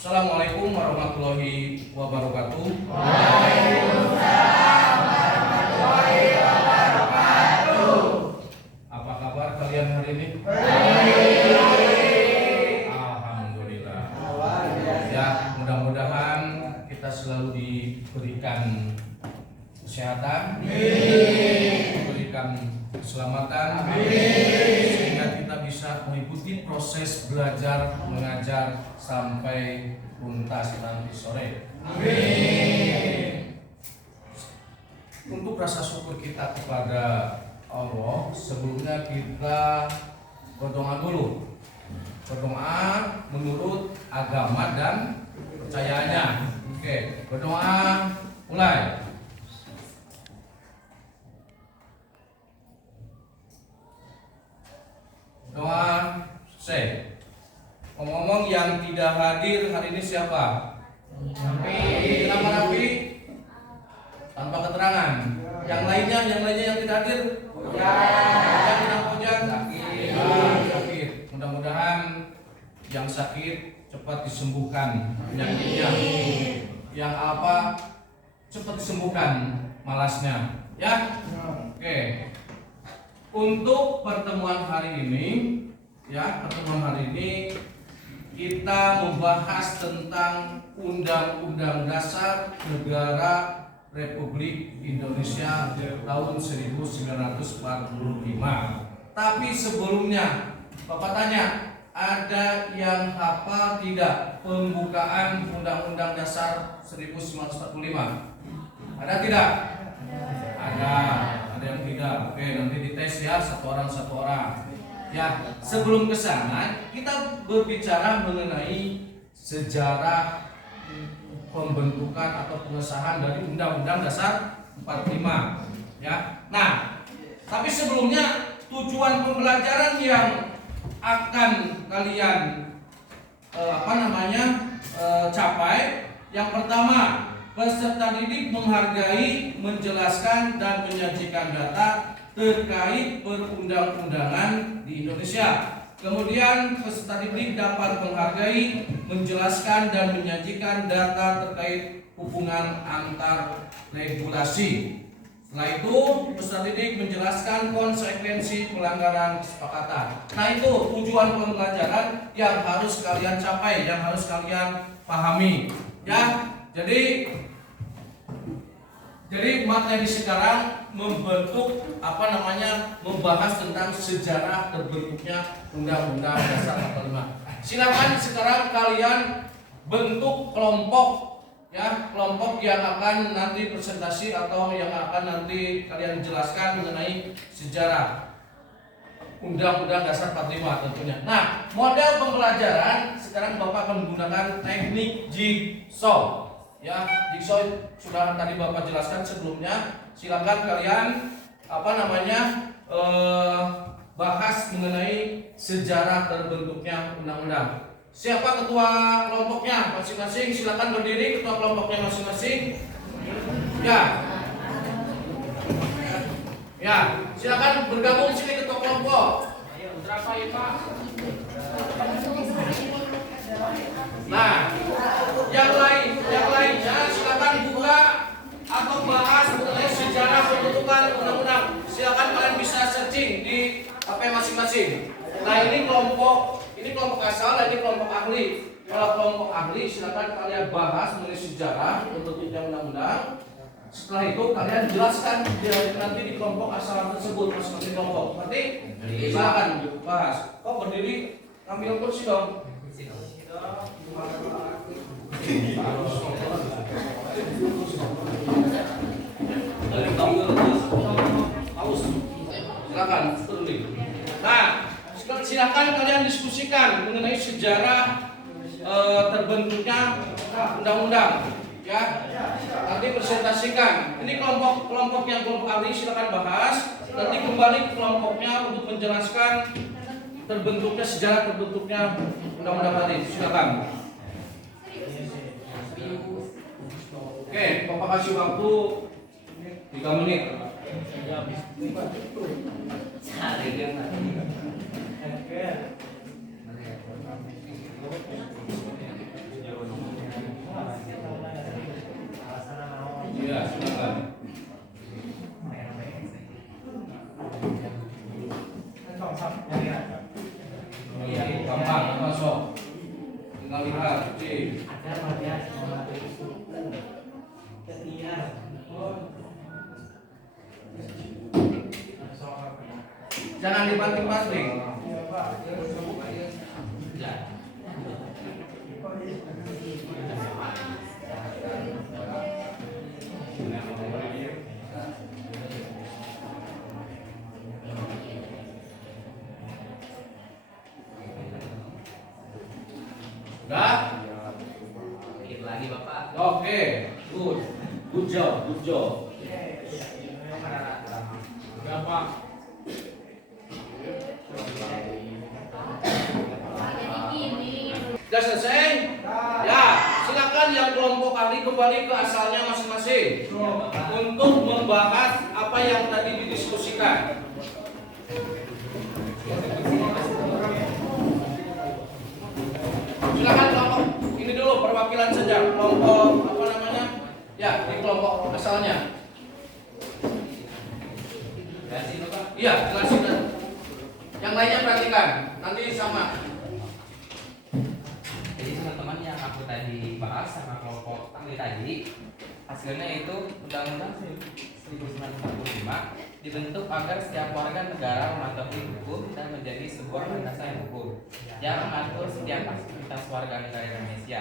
Assalamualaikum warahmatullahi wabarakatuh. Waalaikumsalam warahmatullahi wabarakatuh. Apa kabar kalian hari ini? Baik. Alhamdulillah. Ya, mudah-mudahan kita selalu diberikan kesehatan, diberikan keselamatan, sehingga kita bisa mengikuti proses belajar mengajar sampai tuntas nanti sore. Untuk rasa syukur kita kepada Allah, sebelumnya kita berdoa dulu. Berdoa menurut agama dan percayaannya. Oke, berdoa mulai. Doa selesai. Ngomong-ngomong yang tidak hadir hari ini siapa? Napi. Kenapa Napi? Tanpa keterangan. Yang lainnya yang tidak hadir? Yang kenapa Jan? Sakit. Mudah-mudahan yang sakit cepat disembuhkan penyakitnya. Yang apa? Cepat disembuhkan malasnya. Ya? Oke. Untuk pertemuan hari ini, kita membahas tentang Undang-Undang Dasar Negara Republik Indonesia tahun 1945. Tapi sebelumnya, Bapak tanya, ada yang hafal tidak pembukaan Undang-Undang Dasar 1945? Ada tidak? Ada yang tidak. Oke, nanti dites ya satu orang. Ya, sebelum ke sana kita berbicara mengenai sejarah pembentukan atau pengesahan dari Undang-Undang Dasar 45. Ya. Nah, tapi sebelumnya tujuan pembelajaran yang akan kalian capai, yang pertama, peserta didik menghargai, menjelaskan dan menyajikan data terkait perundang-undangan di Indonesia. Kemudian peserta didik dapat menghargai, menjelaskan dan menyajikan data terkait hubungan antar regulasi. Setelah itu peserta didik menjelaskan konsekuensi pelanggaran kesepakatan. Nah, itu tujuan pembelajaran yang harus kalian capai, yang harus kalian pahami. Ya, jadi materi sekarang membahas tentang sejarah terbentuknya Undang-Undang Dasar 45. Silakan sekarang kalian bentuk kelompok, ya, kelompok yang akan nanti presentasi atau yang akan nanti kalian jelaskan mengenai sejarah Undang-Undang Dasar 45 tentunya. Nah, model pembelajaran sekarang Bapak akan menggunakan teknik jigsaw. Ya, jigsaw sudah tadi Bapak jelaskan sebelumnya. Silakan kalian bahas mengenai sejarah terbentuknya undang-undang. Siapa ketua kelompoknya masing-masing? Silakan berdiri, ketua kelompoknya masing-masing. Ya, silakan bergabung sini ketua kelompok. Berapa ya Pak? Nah, yang lainnya silakan buka atau bahas mengenai sejarah pembentukan undang-undang. Silakan kalian bisa searching di HP masing-masing. Nah, ini kelompok asal, ini kelompok ahli. Kalau kelompok ahli silakan kalian bahas mengenai sejarah pembentukan undang-undang. Setelah itu kalian jelaskan nanti di kelompok asal tersebut masing-masing kelompok. Berarti silakan bahas. Kok berdiri ambil kursi dong. Silakan turun. Nah, silakan kalian diskusikan mengenai sejarah terbentuknya undang-undang. Ya, nanti presentasikan. Ini kelompok yang kelompok ahli silakan bahas. Nanti kembali ke kelompoknya untuk menjelaskan sejarah terbentuknya undang-undang tadi. Silakan. Oke, Bapak kasih waktu 3 menit. Sok. Tinggal lihat, Cing. Ada bagian ketiak. Jangan dibanting-banting. Udah? Dikit lagi Bapak. Oke, good. Good job, good job. Gampang. Sudah selesai? Ya, silakan yang kelompok kali kembali ke asalnya masing-masing untuk membahas apa yang tadi didiskusikan. Silakan kelompok ini dulu perwakilan saja, kelompok apa namanya? Ya, di kelompok asalnya. Jelasin Bapak. Iya, jelasin. Yang lainnya perhatikan, nanti sama. Jadi teman-teman yang aku tadi bahas sama kelompok tadi hasilnya itu Undang-Undang 1945 dibentuk agar setiap warga negara mematuhi hukum dan menjadi sebuah landasan hukum yang mengatur setiap aktivitas warga negara Indonesia.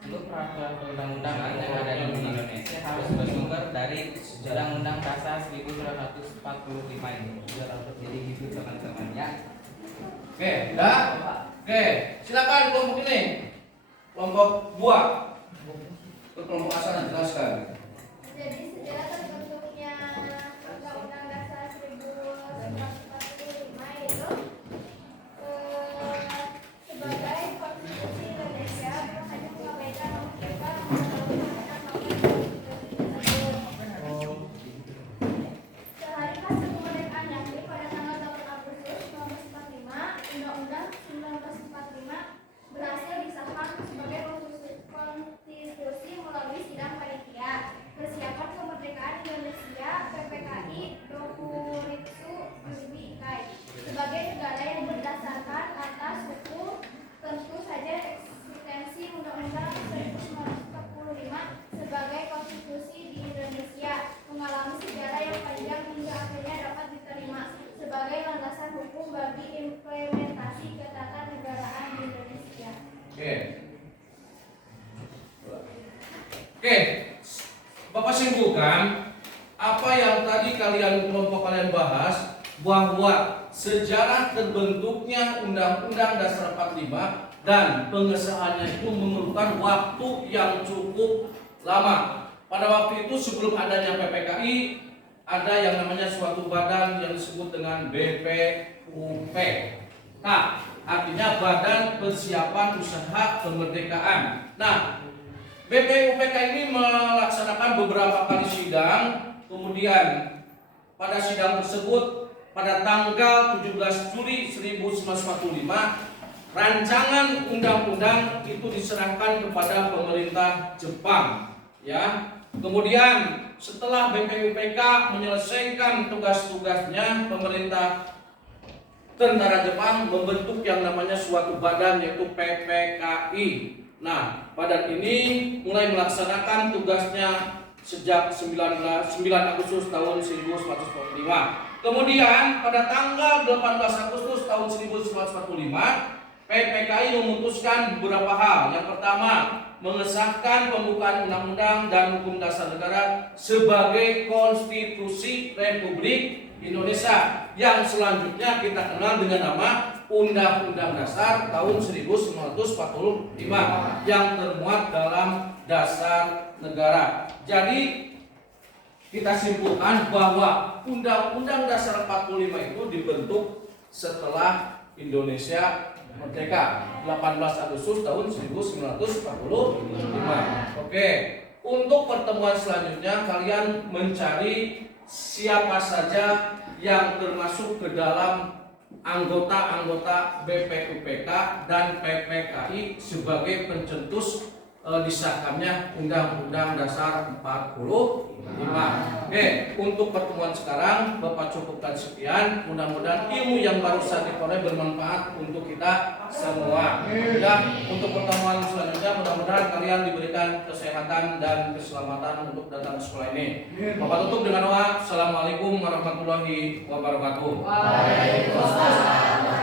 Untuk peraturan perundang-undangan yang ada di Indonesia harus bersumber dari Undang-Undang Dasar 1945 ini. Jadi gitu teman-teman ya. Oke, udah? Oke, silakan kelompok ini. Kelompok buah. Ke kelompok asalnya jelaskan. Jadi sejarah terbentuknya Undang-Undang Dasar 1945 itu sebagai konstitusi Indonesia hanya mengabaikan nomor 3 sehari pasca kemerdekaan yakni pada tanggal 8 Agustus 1945, Undang-Undang 1945 berhasil disahkan sebagai konstitusi melalui sidang panitia persiapan kemerdekaan Indonesia PPKI Dokuritsu Ikai sebagai negara yang berdasarkan atas hukum. Tentu saja eksistensi Undang-Undang 1945 sebagai konstitusi di Indonesia mengalami sejarah yang panjang hingga akhirnya dapat diterima sebagai landasan hukum bagi implementasi ketatanegaraan di Indonesia. Oke. Oke. Bapak simpulkan apa yang tadi kelompok kalian bahas, bahwa sejarah terbentuknya Undang-Undang Dasar 45 dan pengesahannya itu memerlukan waktu yang cukup lama. Pada waktu itu sebelum adanya PPKI ada yang namanya suatu badan yang disebut dengan BPUP. Nah, artinya Badan Persiapan Usaha Kemerdekaan. Nah, BPUPK ini melaksanakan beberapa kali sidang, kemudian pada sidang tersebut pada tanggal 17 Juli 1945 rancangan undang-undang itu diserahkan kepada pemerintah Jepang, ya. Kemudian setelah BPUPK menyelesaikan tugas-tugasnya, pemerintah tentara Jepang membentuk yang namanya suatu badan yaitu PPKI. Nah, badan ini mulai melaksanakan tugasnya sejak 9 Agustus tahun 1945. Kemudian pada tanggal 18 Agustus tahun 1945 PPKI memutuskan beberapa hal. Yang pertama, mengesahkan pembukaan undang-undang dan hukum dasar negara sebagai konstitusi Republik Indonesia yang selanjutnya kita kenal dengan nama Undang-Undang Dasar tahun 1945 yang termuat dalam dasar negara. Jadi kita simpulkan bahwa Undang-Undang Dasar 45 itu dibentuk setelah Indonesia merdeka 18 Agustus tahun 1945. Oke, untuk pertemuan selanjutnya kalian mencari siapa saja yang termasuk ke dalam anggota-anggota BPUPK dan PPKI sebagai pencetus disahkannya Undang-Undang Dasar 45. Oke, untuk pertemuan sekarang Bapak cukupkan sekian. Mudah-mudahan ilmu yang barusan diperoleh bermanfaat untuk kita semua. Ya, untuk pertemuan selanjutnya mudah-mudahan kalian diberikan kesehatan dan keselamatan untuk datang ke sekolah ini. Bapak tutup dengan doa. Assalamualaikum warahmatullahi wabarakatuh. Waalaikumsalam.